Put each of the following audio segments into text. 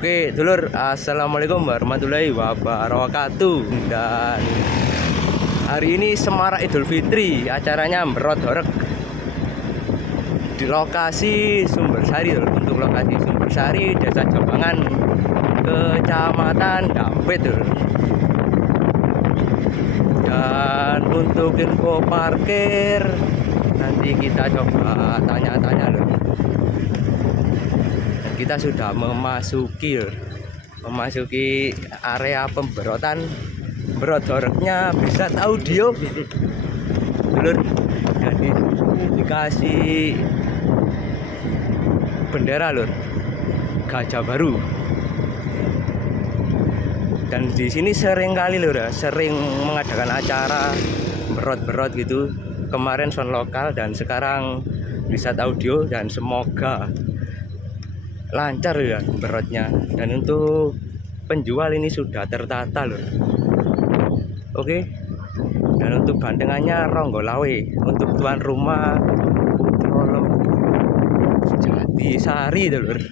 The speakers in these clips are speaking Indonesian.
Oke, dulur, assalamualaikum warahmatullahi wabarakatuh. Dan hari ini semarak Idul Fitri, acaranya Mberot Horeg di lokasi Sumbersari. Untuk lokasi Sumbersari, Desa Jambangan, Kecamatan Dampit. Dan untuk info parkir, nanti kita coba tanya-tanya loh. Kita sudah memasuki area pemberotan Mberot Horegnya Brisat Audio dulur. Jadi dikasih bendera lur, Gajah Baru. Dan di sini sering kali lur ya, sering mengadakan acara berot gitu. Kemarin sound lokal dan sekarang Brisat Audio, dan semoga lancar ya berotnya. Dan untuk penjual ini sudah tertata loh. Oke. Dan untuk bandengannya Ronggolawe. Untuk tuan rumah Putra Lembu Jatisari lur.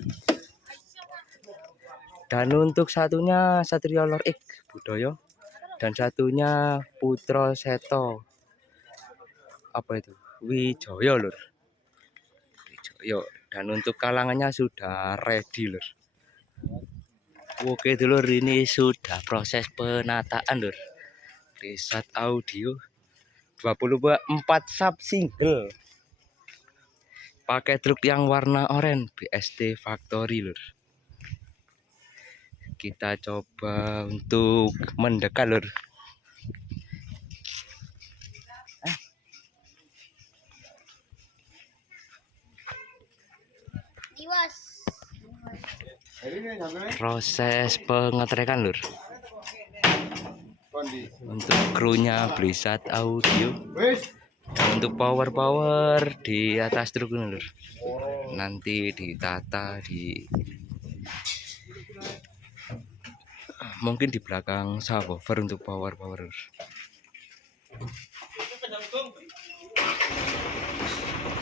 Dan untuk satunya Satrio Lor Ik Budoyo, dan satunya Putra Seto apa itu Wijoyo lur, Wijoyo. Dan untuk kalangannya sudah ready lur. Oke dulur, ini sudah proses penataan lur. Brisat Audio 24 sub single pakai truk yang warna oranye BST Factory lur. Kita coba untuk mendekat lur. Proses pengetrekan lur. Untuk krunya Brisat Audio. Dan untuk power di atas truk ini lur. Nanti ditata mungkin di belakang subwoofer untuk power lur.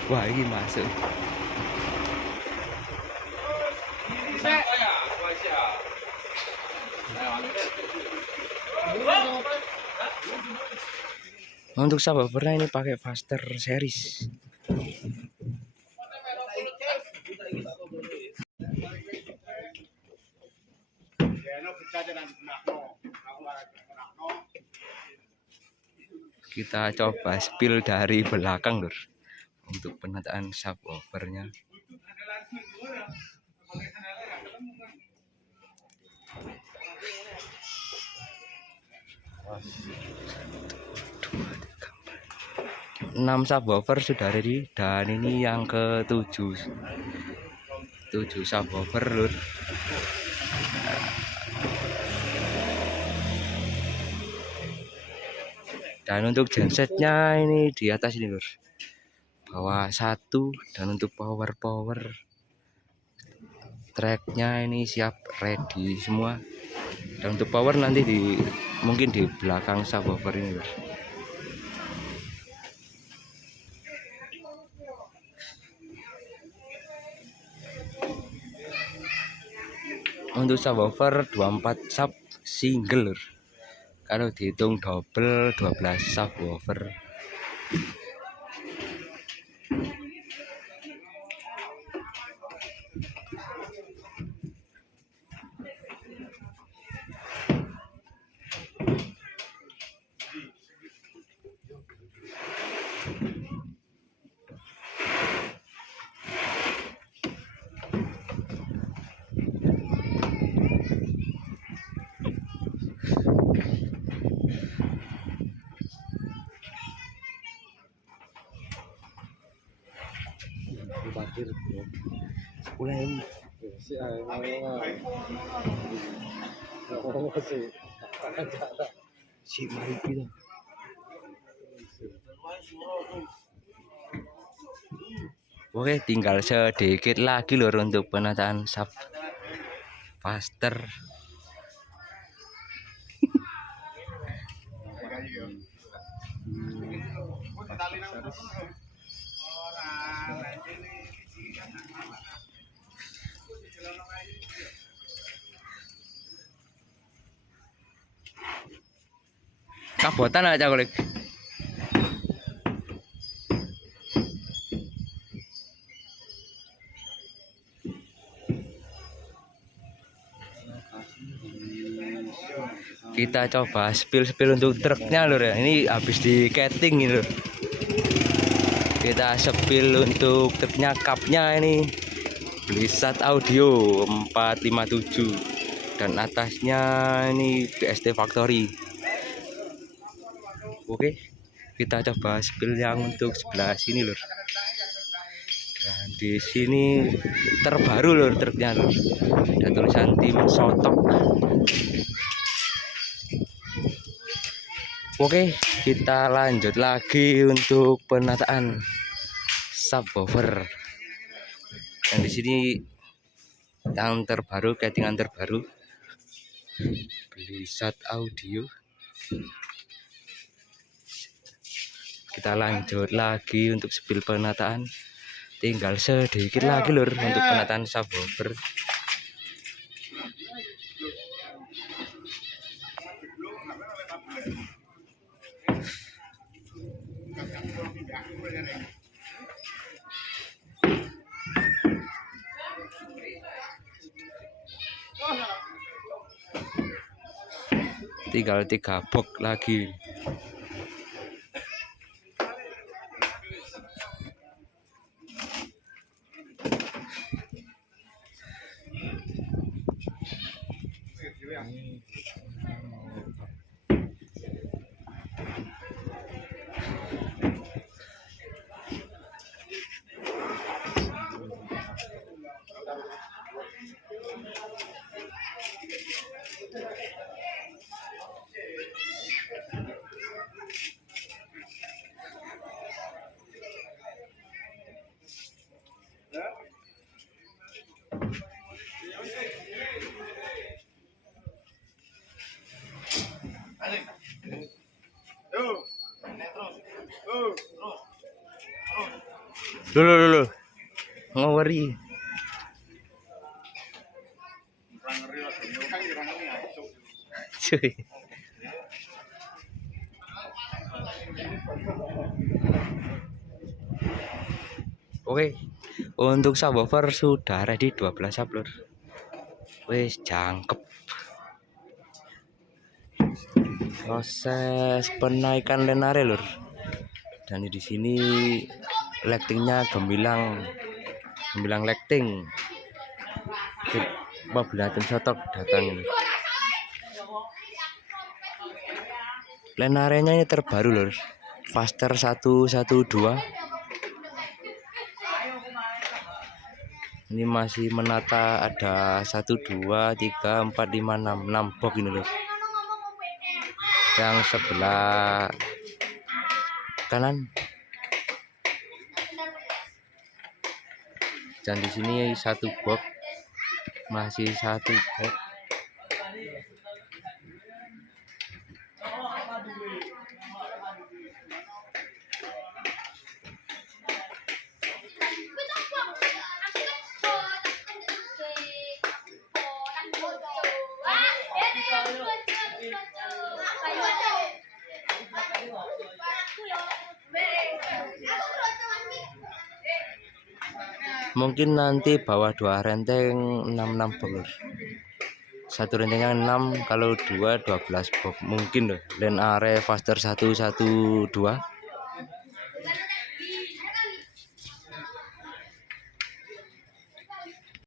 Wah, ini masuk. Untuk subwoofernya ini pakai Faster series. Kita coba spill dari belakang lur untuk penataan subwoofernya. Enam subwoofer sudah ready, dan ini yang ke-7 subwoofer lur. Dan untuk gensetnya ini di atas ini lur, bawah 1. Dan untuk power tracknya ini siap ready semua. Dan untuk power nanti mungkin di belakang subwoofer ini lur. Untuk subwoofer 24 sub single lur. Kalau dihitung double 12 subwoofer. Parkir 10.000 si mari kita. Oke, tinggal sedikit lagi lur untuk penataan sub Faster. Botan aja kulik. Kita coba spill untuk truknya lur ya. Ini habis di ketting ini lur. Kita spill untuk truknya, kapnya ini Blizzard Audio 457 dan atasnya ini BST Factory. Oke, kita coba spill yang untuk sebelah sini lur. Dan di sini terbaru lur truknya lur. Ada tulisan tim Sotok. Oke, kita lanjut lagi untuk penataan subwoofer. Dan di sini yang terbaru, kettingan terbaru Blizzard Audio. Kita lanjut lagi untuk spill penataan. Tinggal sedikit lagi lur untuk penataan subwoofer. Tinggal 3 box lagi. Dulu ngawari. Cuy. Oke, untuk subwoofer sudah ready 12 upload. Wes jangkep. Proses penaikan lenare lur. Dan di sini lightingnya gemilang lighting. Mobil tim Sotok datang ini. Lenarenya ini terbaru lur. Faster 112. Ini masih menata, ada 1 2 3 4 5 6 box ini lur. Yang sebelah kanan. Dan di sini 1 box, masih 1 box. Mungkin nanti bawah 2 renteng 66 box. Satu rentengnya 6, kalau 2 12 box mungkin loh. Lenare Faster 112.